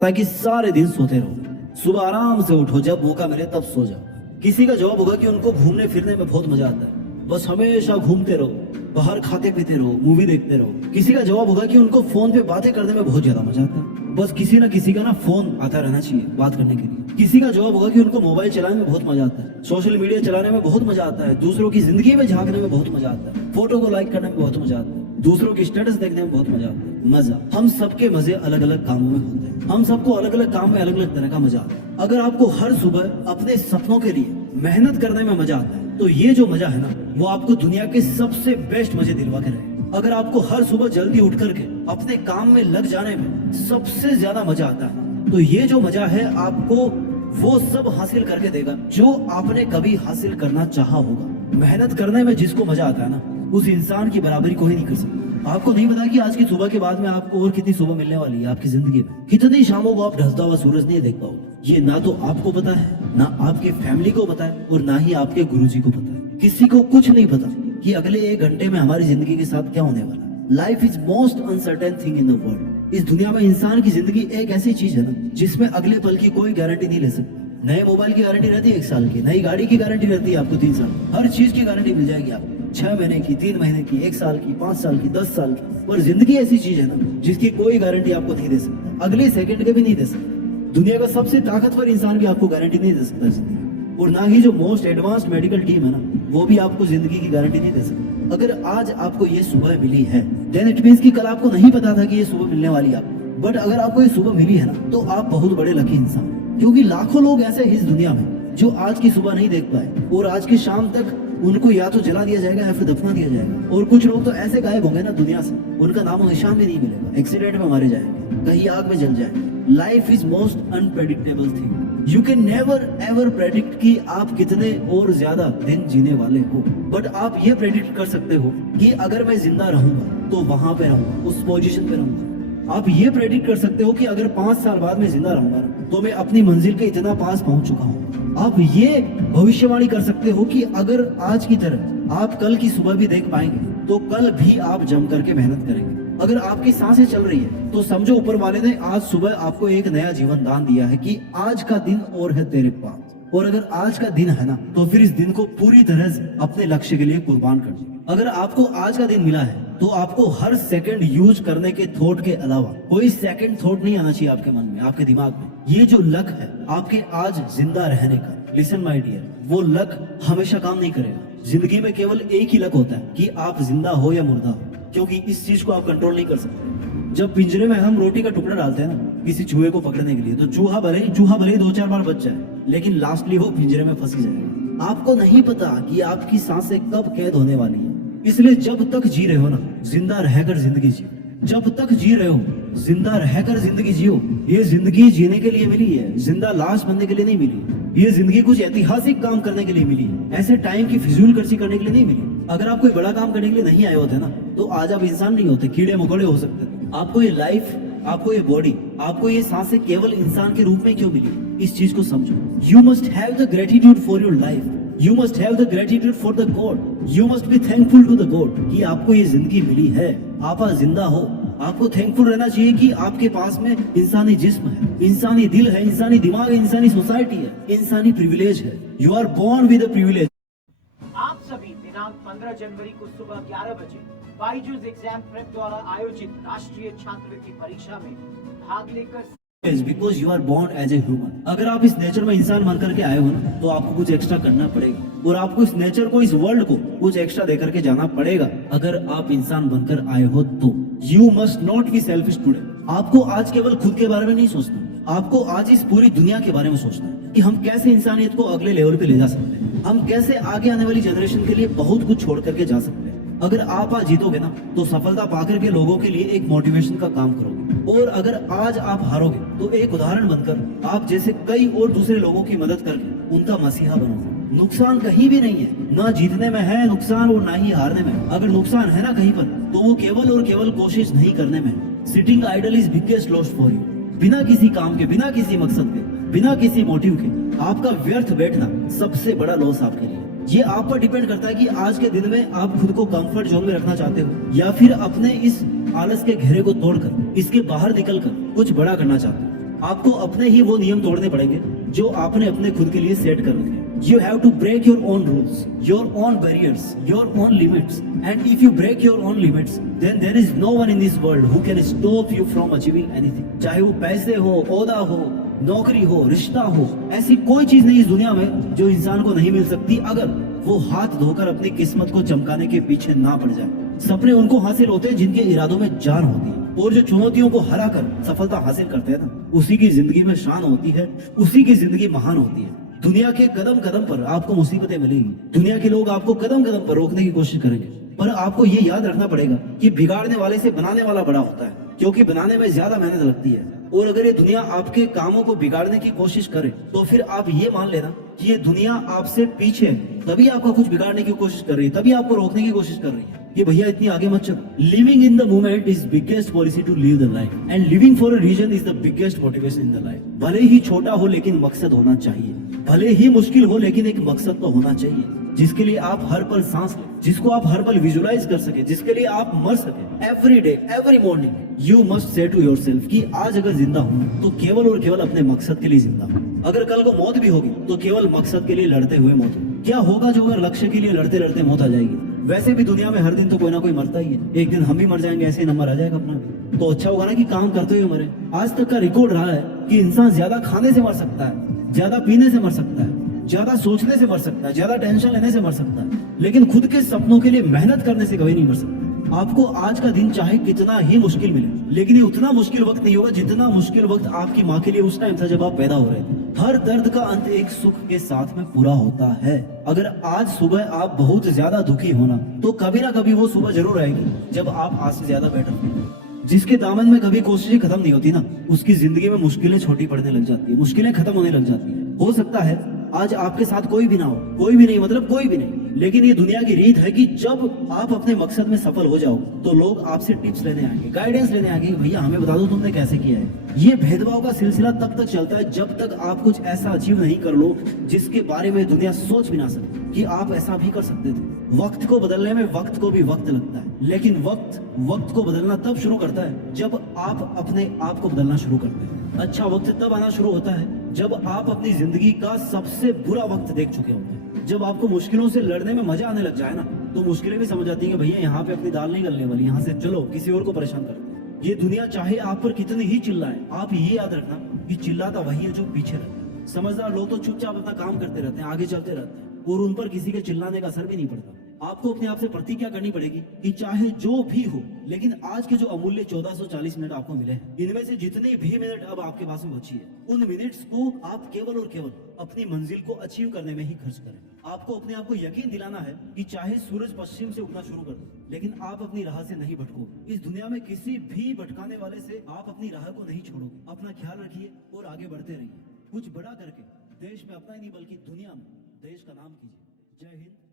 ताकि सारे दिन सोते रहो, सुबह आराम से उठो, जब मौका मिले तब सो जाओ। किसी का जवाब होगा कि उनको घूमने फिरने में बहुत मजा आता है, बस हमेशा घूमते रहो, बाहर खाते पीते रहो, मूवी देखते रहो। किसी का जवाब होगा कि उनको फोन पे बातें करने में बहुत ज्यादा मजा आता है, बस किसी ना किसी का ना फोन आता रहना चाहिए बात करने के लिए। किसी का जवाब होगा कि उनको मोबाइल चलाने में बहुत मजा आता है, सोशल मीडिया चलाने में बहुत मजा आता है, दूसरों की जिंदगी में झांकने में बहुत मजा आता है, फोटो को लाइक करने में बहुत मजा आता है, दूसरों की स्टेटस देखने में बहुत मजा आता है। मजा, हम सबके मजे अलग अलग कामों में होते हैं, हम सबको अलग अलग काम में अलग अलग तरह का मजा आता है। अगर आपको हर सुबह अपने सपनों के लिए मेहनत करने में मजा आता है, तो ये जो मजा है ना, वो आपको दुनिया के सबसे बेस्ट मजे दिलवा के रहे। अगर आपको हर सुबह जल्दी उठ करके अपने काम में लग जाने में सबसे ज्यादा मजा आता है, तो ये जो मजा है आपको वो सब हासिल करके देगा जो आपने कभी हासिल करना चाहा होगा। मेहनत करने में जिसको मजा आता है ना, उस इंसान की बराबरी कोई नहीं कर सकता। आपको नहीं पता कि आज की सुबह के बाद में आपको और कितनी सुबह मिलने वाली है आपकी जिंदगी में, कितनी शामों को आप ढलता हुआ सूरज नहीं देख पाओगे। ये ना तो आपको पता है, ना आपके फैमिली को पता है, और ना ही आपके गुरुजी को पता है। किसी को कुछ नहीं पता कि अगले 1 घंटे में हमारी जिंदगी के साथ क्या होने वाला है। Life is most uncertain thing in the world. इस दुनिया में इंसान की जिंदगी एक ऐसी चीज है ना, जिसमें अगले पल की कोई गारंटी नहीं ले सकता। नए मोबाइल की गारंटी रहती है 1 साल की, नई गाड़ी की गारंटी रहती है आपको 3 साल, हर चीज की गारंटी मिल जाएगी आपको 6 महीने की, 3 महीने की, 1 साल की, 5 साल की, 10 साल की। पर जिंदगी ऐसी चीज है ना, जिसकी कोई गारंटी आपको नहीं दे सकता, अगले सेकंड के भी नहीं दे सकता। दुनिया का सबसे ताकतवर इंसान भी आपको गारंटी नहीं दे सकता जिंदगी, और ना ही जो मोस्ट एडवांस्ड मेडिकल टीम है ना, वो भी आपको जिंदगी की गारंटी नहीं दे सकती। अगर आज आपको ये सुबह मिली है, देन इट मींस कि कल आपको नहीं पता था कि ये सुबह मिलने वाली है आपको। बट अगर आपको ये सुबह मिली है ना, तो आप बहुत बड़े लकी इंसान, क्योंकि लाखों लोग ऐसे हैं इस दुनिया में जो आज की सुबह नहीं देख पाए, और आज की शाम तक उनको या तो जला दिया जाएगा या फिर दफना दिया जाएगा। और कुछ लोग तो ऐसे गायब होंगे ना दुनिया से, उनका नामो निशान भी नहीं मिलेगा, एक्सीडेंट में मारे जाएंगे, कहीं आग में जल जाएंगे। Life is most unpredictable thing. You can never ever predict कि आप कितने और ज्यादा दिन जीने वाले हो, बट आप ये प्रेडिक्ट कर सकते हो कि अगर मैं जिंदा रहूंगा तो वहां पे रहूंगा, उस पोजीशन पे रहूंगा। आप ये प्रेडिक्ट कर सकते हो कि अगर 5 साल बाद मैं जिंदा रहूंगा तो मैं अपनी मंजिल के इतना पास पहुंच चुका हूँ। आप ये भविष्यवाणी कर सकते हो कि अगर आज की तरह आप कल की सुबह भी देख पाएंगे, तो कल भी आप जम करके मेहनत करेंगे। अगर आपकी सांसें चल रही है, तो समझो ऊपर वाले ने आज सुबह आपको एक नया जीवन दान दिया है कि आज का दिन और है तेरे पास। और अगर आज का दिन है ना, तो फिर इस दिन को पूरी तरह से अपने लक्ष्य के लिए कुर्बान कर दो। अगर आपको आज का दिन मिला है, तो आपको हर सेकंड यूज करने के थॉट के अलावा कोई सेकंड थॉट नहीं आना चाहिए आपके मन में, आपके दिमाग में। ये जो लक है आपके आज जिंदा रहने का, लिसन माय डियर, वो लक हमेशा काम नहीं करेगा। जिंदगी में केवल एक ही लक होता है कि आप जिंदा हो या मुर्दा हो, क्योंकि इस चीज को आप कंट्रोल नहीं कर सकते। जब पिंजरे में हम रोटी का टुकड़ा डालते हैं ना किसी चूहे को पकड़ने के लिए, तो चूहा भले ही 2-4 बार बच जाए, लेकिन लास्टली वो पिंजरे में फंसी जाएगा। आपको नहीं पता कि आपकी सांसें कब कैद होने वाली है, इसलिए जब तक जी रहे हो ना, जिंदा रहकर जिंदगी जियो। जब तक जी रहे हो, जिंदा रहकर जिंदगी जियो। ये जिंदगी जीने के लिए मिली है, जिंदा लाश बनने के लिए नहीं मिली। ये जिंदगी कुछ ऐतिहासिक काम करने के लिए मिली है, ऐसे टाइम की फिजूल खर्ची करने के लिए नहीं मिली। अगर आप कोई बड़ा काम करने के लिए नहीं आए होते ना, तो आज आप इंसान नहीं होते, कीड़े मकोड़े हो सकते। आपको ये लाइफ, आपको ये बॉडी, आपको ये सांसें केवल इंसान के रूप में क्यों मिली, इस चीज को समझो। You must have the gratitude for your life, you must have the gratitude for the God, you must be thankful to the God कि आपको ये जिंदगी मिली है, आप आज जिंदा हो। आपको थैंकफुल रहना चाहिए कि आपके पास में इंसानी जिस्म है, इंसानी दिल है, इंसानी दिमाग है, इंसानी सोसाइटी है, इंसानी प्रिविलेज है। You are born with a privilege. आप सभी दिनांक 15 जनवरी को सुबह 11 बजे बाईजूस एग्जाम प्रेप द्वारा आयोजित राष्ट्रीय छात्रवृत्ति परीक्षा में भाग लेकर, because you are born as a human. अगर आप इस नेचर में इंसान बन करके आए हो ना, तो आपको कुछ एक्स्ट्रा करना पड़ेगा, और आपको इस नेचर को, इस वर्ल्ड को कुछ एक्स्ट्रा देकर के जाना पड़ेगा। अगर आप इंसान बनकर आए हो तो you must not be selfish today. आपको आज केवल खुद के बारे में नहीं सोचना, आपको आज इस पूरी दुनिया के बारे में सोचना है कि हम कैसे इंसानियत को अगले लेवल पे ले जा सकते हैं, हम कैसे आगे आने वाली जनरेशन के लिए बहुत कुछ छोड़ करके जा सकते हैं। अगर आप आज जीतोगे ना, तो सफलता पाकर के लोगों के लिए एक मोटिवेशन का काम करोगे, और अगर आज आप हारोगे तो एक उदाहरण बनकर आप जैसे कई और दूसरे लोगों की मदद करके उनका मसीहा बनोगे। नुकसान कहीं भी नहीं है, ना जीतने में है नुकसान और ना ही हारने में। अगर नुकसान है ना कहीं पर, तो वो केवल और केवल कोशिश नहीं करने में है। Sitting idle is biggest loss for you. बिना किसी काम के, बिना किसी मकसद के, बिना किसी मोटिव के आपका व्यर्थ बैठना सबसे बड़ा लॉस आपके लिए। ये आप पर डिपेंड करता है कि आज के दिन में आप खुद को कंफर्ट जोन में रखना चाहते हो, या फिर अपने इस आलस के घेरे को तोड़कर, इसके बाहर निकलकर कुछ बड़ा करना चाहते हो। आपको अपने ही वो नियम तोड़ने पड़ेंगे जो आपने अपने खुद के लिए सेट कर रखे हैं। You have to break your own rules, your own barriers, your own limits. And if you break your own limits, then there is no one in this world who can stop you from achieving anything. चाहे वो पैसे हो, ओहदा हो, नौकरी हो, रिश्ता हो, ऐसी कोई चीज नहीं इस दुनिया में जो इंसान को नहीं मिल सकती अगर वो हाथ धोकर अपनी किस्मत को चमकाने के पीछे ना पड़ जाए। सपने उनको हासिल होते हैं जिनके इरादों में जान होती है, और जो चुनौतियों को हरा कर सफलता हासिल करते हैं ना, उसी की जिंदगी में शान होती है, उसी की जिंदगी महान होती है। दुनिया के कदम कदम पर आपको मुसीबतें मिलेंगी, दुनिया के लोग आपको कदम कदम पर रोकने की कोशिश करेंगे, पर आपको ये याद रखना पड़ेगा कि बिगाड़ने वाले से बनाने वाला बड़ा होता है, क्योंकि बनाने में ज्यादा मेहनत लगती है। और अगर ये दुनिया आपके कामों को बिगाड़ने की कोशिश करे तो फिर आप ये मान लेना कि ये दुनिया आपसे पीछे है, तभी आपका कुछ बिगाड़ने की कोशिश कर रही है, तभी आपको रोकने की कोशिश कर रही है कि भैया इतनी आगे मत चलो। Living in the moment is biggest policy to live the life, and living for a reason is the biggest motivation in the life. भले ही छोटा हो लेकिन मकसद होना चाहिए, भले ही मुश्किल हो लेकिन एक मकसद तो होना चाहिए, जिसके लिए आप हर पल सांस लें, जिसको आप हर पल विजुलाइज कर सके, जिसके लिए आप मर सके। Every day every morning you must say to yourself कि आज अगर जिंदा हूं तो केवल और केवल अपने मकसद के लिए जिंदा हूं। अगर कल को मौत भी होगी तो केवल मकसद के लिए लड़ते हुए मौत होगी। क्या होगा जो अगर लक्ष्य के लिए लड़ते लड़ते मौत आ जाएगी? वैसे भी दुनिया में हर दिन तो कोई ना कोई मरता ही है, एक दिन हम भी मर जाएंगे, ऐसे नंबर आ जाएगा अपना भी। तो अच्छा होगा ना कि काम करते हुए मरे। आज तक का रिकॉर्ड रहा है कि इंसान ज्यादा खाने से मर सकता है, ज्यादा पीने से मर सकता है, ज्यादा सोचने से मर सकता है, ज्यादा टेंशन लेने से मर सकता है, लेकिन खुद के सपनों के लिए मेहनत करने से कभी नहीं मर सकता। आपको आज का दिन चाहे कितना ही मुश्किल मिले, लेकिन ये उतना मुश्किल वक्त नहीं होगा जितना मुश्किल वक्त आपकी माँ के लिए उस टाइम था जब आप पैदा हो रहे थे। हर दर्द का अंत एक सुख के साथ में पूरा होता है। अगर आज सुबह आप बहुत ज्यादा दुखी होना तो कभी ना कभी वो सुबह जरूर आएगी जब आप आज से ज्यादा बेटर होंगे। जिसके दामन में कभी कोशिशें खत्म नहीं होती ना, उसकी जिंदगी में मुश्किलें छोटी पड़ने लग जाती है, मुश्किलें खत्म होने लग जाती है। हो सकता है आज आपके साथ कोई भी ना हो, कोई भी नहीं मतलब कोई भी नहीं, लेकिन ये दुनिया की रीत है कि जब आप अपने मकसद में सफल हो जाओ तो लोग आपसे टिप्स लेने आएंगे, गाइडेंस लेने आएंगे कि भैया हमें बता दो तुमने कैसे किया है। ये भेदभाव का सिलसिला तब तक चलता है जब तक आप कुछ ऐसा अचीव नहीं कर लो जिसके बारे में दुनिया सोच भी ना सके कि आप ऐसा भी कर सकते थे। वक्त को बदलने में वक्त को भी वक्त लगता है, लेकिन वक्त को बदलना तब शुरू करता है जब आप अपने आप को बदलना शुरू करते हैं। अच्छा वक्त तब आना शुरू होता है जब आप अपनी जिंदगी का सबसे बुरा वक्त देख चुके होते हैं। जब आपको मुश्किलों से लड़ने में मजा आने लग जाए ना, तो मुश्किलें भी समझ आती हैं कि भैया यहाँ पे अपनी दाल नहीं गलने वाली, यहाँ से चलो किसी और को परेशान करते हैं। ये दुनिया चाहे आप पर कितनी ही चिल्लाए, आप ये याद रखना कि चिल्लाता वही है जो पीछे रहता है। समझदार लोग तो चुपचाप अपना काम करते रहते हैं, आगे चलते रहते हैं, और उन पर किसी के चिल्लाने का असर भी नहीं पड़ता। आपको अपने आप से प्रतिज्ञा करनी पड़ेगी कि चाहे जो भी हो, लेकिन आज के जो अमूल्य 1440 मिनट आपको मिले हैं, इनमें से जितने भी मिनट अब आपके पास में बची है, उन मिनट्स को आप केवल और केवल अपनी मंजिल को अचीव करने में ही खर्च करें। आपको अपने आप को यकीन दिलाना है कि चाहे सूरज पश्चिम से उगना शुरू कर दे, लेकिन आप अपनी राह से नहीं भटको। इस दुनिया में किसी भी भटकाने वाले से आप अपनी राह को नहीं छोड़ोगे। अपना ख्याल रखिए और आगे बढ़ते रहिए। कुछ बड़ा करके देश में अपना ही नहीं बल्कि दुनिया में देश का नाम कीजिए। जय हिंद।